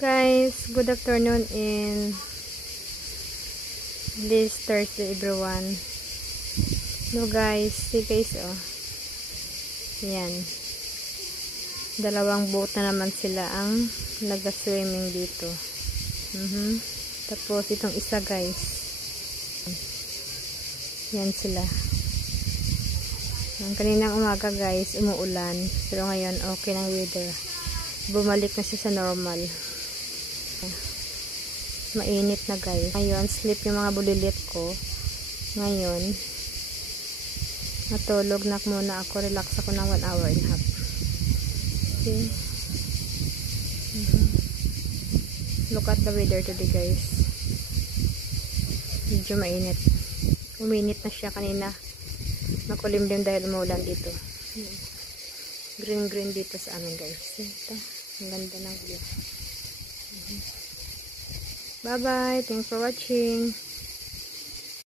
Guys, good afternoon in this Thursday everyone. No guys, see guys oh. Yan. Dalawang boat na naman sila ang nag-swimming dito. Tapos itong isa guys. Yan sila. Ang kaninang umaga guys, umuulan. Pero ngayon okay ng weather. Bumalik na siya sa normal. Mainit na guys. Ngayon, sleep yung mga bulilit ko. Ngayon, natulog na muna ako. Relax ako ng 1 hour and a half. Okay. Look at the weather today guys. Medyo mainit. Uminit na siya kanina. Makulimlim dahil umulan dito. Green dito sa amin guys. Ito. Ang ganda ng view. Bye bye. Thanks for watching.